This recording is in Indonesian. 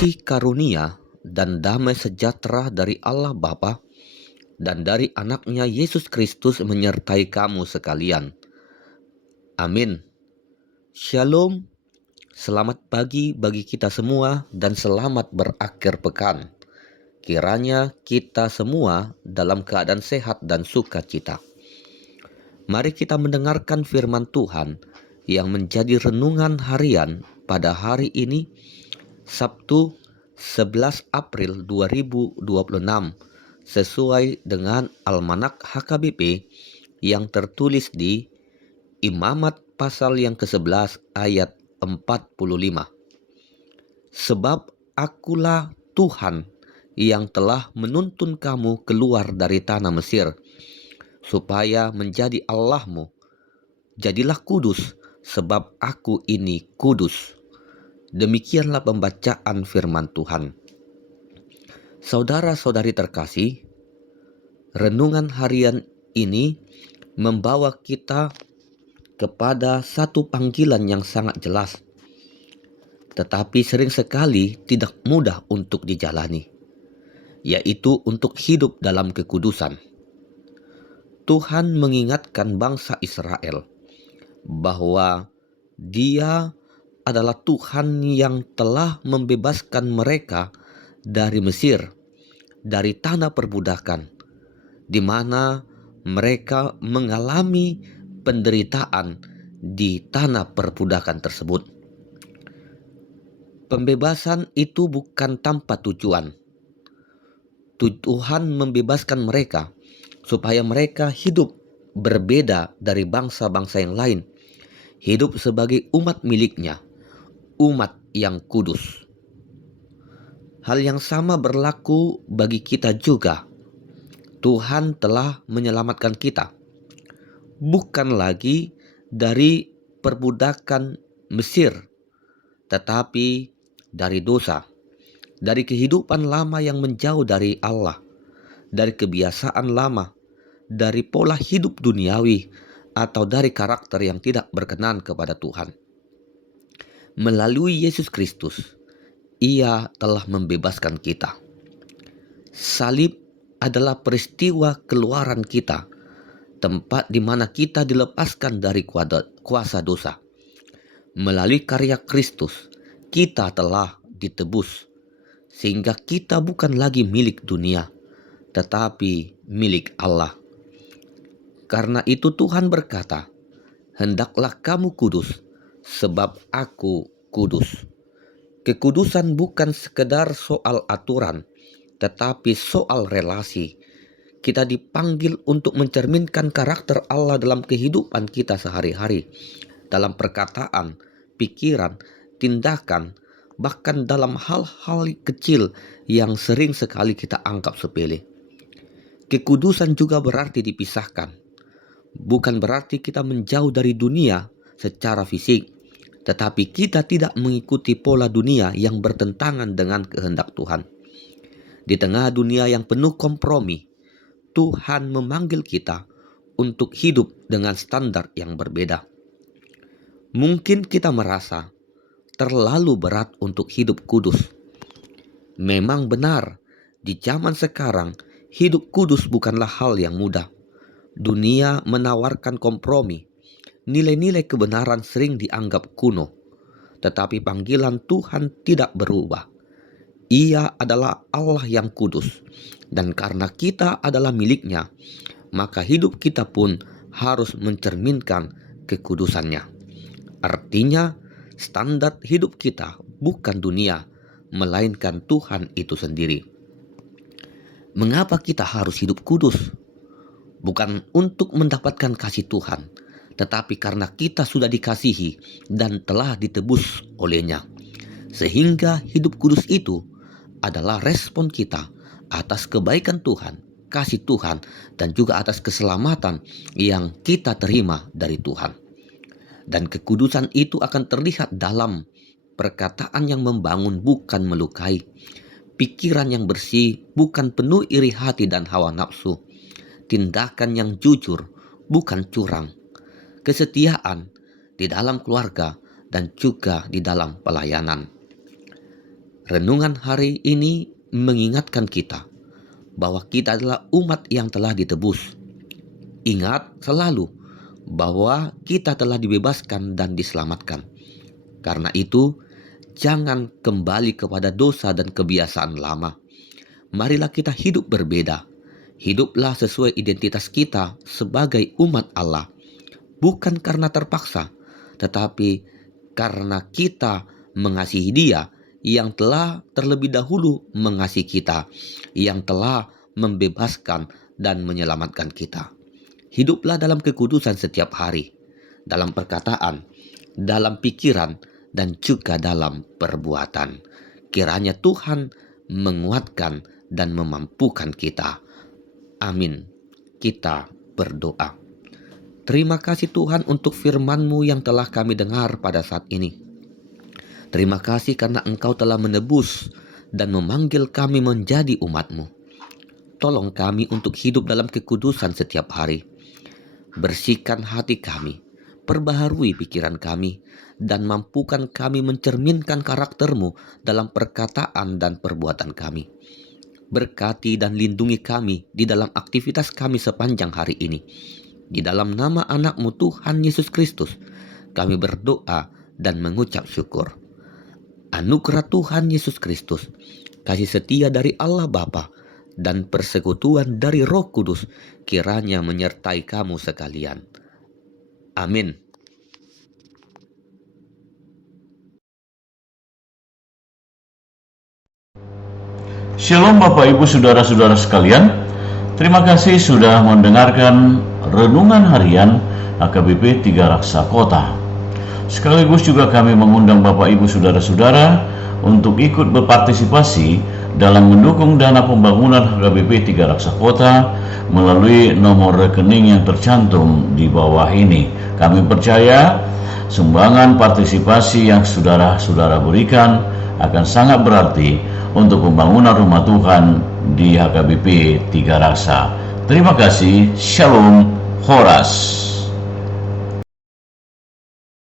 Kasih karunia dan damai sejahtera dari Allah Bapa dan dari anaknya Yesus Kristus menyertai kamu sekalian. Amin. Shalom, selamat pagi bagi kita semua dan selamat berakhir pekan. Kiranya kita semua dalam keadaan sehat dan sukacita. Mari kita mendengarkan firman Tuhan yang menjadi renungan harian pada hari ini, Sabtu 11 April 2026, sesuai dengan Almanak HKBP yang tertulis di Imamat pasal yang ke-11 ayat 45. Sebab akulah Tuhan yang telah menuntun kamu keluar dari tanah Mesir, supaya menjadi Allahmu. Jadilah kudus, sebab aku ini kudus. Demikianlah pembacaan firman Tuhan. Saudara-saudari terkasih, renungan harian ini membawa kita kepada satu panggilan yang sangat jelas, tetapi sering sekali tidak mudah untuk dijalani, yaitu untuk hidup dalam kekudusan. Tuhan mengingatkan bangsa Israel bahwa Dia adalah Tuhan yang telah membebaskan mereka dari Mesir, dari tanah perbudakan, di mana mereka mengalami penderitaan di tanah perbudakan tersebut. Pembebasan itu bukan tanpa tujuan. Tuhan membebaskan mereka supaya mereka hidup berbeda dari bangsa-bangsa yang lain, hidup sebagai umat miliknya, umat yang kudus. Hal yang sama berlaku bagi kita juga. Tuhan telah menyelamatkan kita, bukan lagi dari perbudakan Mesir, tetapi dari dosa, dari kehidupan lama yang menjauh dari Allah, dari kebiasaan lama, dari pola hidup duniawi, atau dari karakter yang tidak berkenan kepada Tuhan. Melalui Yesus Kristus, Ia telah membebaskan kita. Salib adalah peristiwa keluaran kita, tempat di mana kita dilepaskan dari kuasa dosa. Melalui karya Kristus, kita telah ditebus, sehingga kita bukan lagi milik dunia, tetapi milik Allah. Karena itu Tuhan berkata, "Hendaklah kamu kudus, sebab aku kudus." Kekudusan bukan sekedar soal aturan, tetapi soal relasi. Kita dipanggil untuk mencerminkan karakter Allah dalam kehidupan kita sehari-hari, dalam perkataan, pikiran, tindakan, bahkan dalam hal-hal kecil yang sering sekali kita anggap sepele. Kekudusan juga berarti dipisahkan. Bukan berarti kita menjauh dari dunia secara fisik, tetapi kita tidak mengikuti pola dunia yang bertentangan dengan kehendak Tuhan. Di tengah dunia yang penuh kompromi, Tuhan memanggil kita untuk hidup dengan standar yang berbeda. Mungkin kita merasa terlalu berat untuk hidup kudus. Memang benar, di zaman sekarang hidup kudus bukanlah hal yang mudah. Dunia menawarkan kompromi. Nilai-nilai kebenaran sering dianggap kuno, tetapi panggilan Tuhan tidak berubah. Ia adalah Allah yang kudus, dan karena kita adalah miliknya, maka hidup kita pun harus mencerminkan kekudusannya. Artinya, standar hidup kita bukan dunia, melainkan Tuhan itu sendiri. Mengapa kita harus hidup kudus? Bukan untuk mendapatkan kasih Tuhan, tetapi karena kita sudah dikasihi dan telah ditebus olehnya. Sehingga hidup kudus itu adalah respon kita atas kebaikan Tuhan, kasih Tuhan, dan juga atas keselamatan yang kita terima dari Tuhan. Dan kekudusan itu akan terlihat dalam perkataan yang membangun bukan melukai, pikiran yang bersih bukan penuh iri hati dan hawa nafsu, tindakan yang jujur bukan curang, kesetiaan di dalam keluarga dan juga di dalam pelayanan. Renungan hari ini mengingatkan kita bahwa kita adalah umat yang telah ditebus. Ingat selalu bahwa kita telah dibebaskan dan diselamatkan. Karena itu, jangan kembali kepada dosa dan kebiasaan lama. Marilah kita hidup berbeda. Hiduplah sesuai identitas kita sebagai umat Allah. Bukan karena terpaksa, tetapi karena kita mengasihi Dia yang telah terlebih dahulu mengasihi kita, yang telah membebaskan dan menyelamatkan kita. Hiduplah dalam kekudusan setiap hari, dalam perkataan, dalam pikiran, dan juga dalam perbuatan. Kiranya Tuhan menguatkan dan memampukan kita. Amin. Kita berdoa. Terima kasih Tuhan untuk firman-Mu yang telah kami dengar pada saat ini. Terima kasih karena Engkau telah menebus dan memanggil kami menjadi umat-Mu. Tolong kami untuk hidup dalam kekudusan setiap hari. Bersihkan hati kami, perbaharui pikiran kami, dan mampukan kami mencerminkan karakter-Mu dalam perkataan dan perbuatan kami. Berkati dan lindungi kami di dalam aktivitas kami sepanjang hari ini. Di dalam nama anak-Mu Tuhan Yesus Kristus, kami berdoa dan mengucap syukur. Anugerah Tuhan Yesus Kristus, kasih setia dari Allah Bapa, dan persekutuan dari Roh Kudus kiranya menyertai kamu sekalian. Amin. Shalom Bapak Ibu Saudara-saudara sekalian. Terima kasih sudah mendengarkan Renungan Harian HKBP 3 Raksa Kota. Sekaligus juga kami mengundang Bapak Ibu Saudara-saudara untuk ikut berpartisipasi dalam mendukung dana pembangunan HKBP 3 Raksa Kota melalui nomor rekening yang tercantum di bawah ini. Kami percaya sumbangan partisipasi yang saudara-saudara berikan akan sangat berarti untuk pembangunan rumah Tuhan di HKBP 3 Raksa. Terima kasih. Shalom. Horas.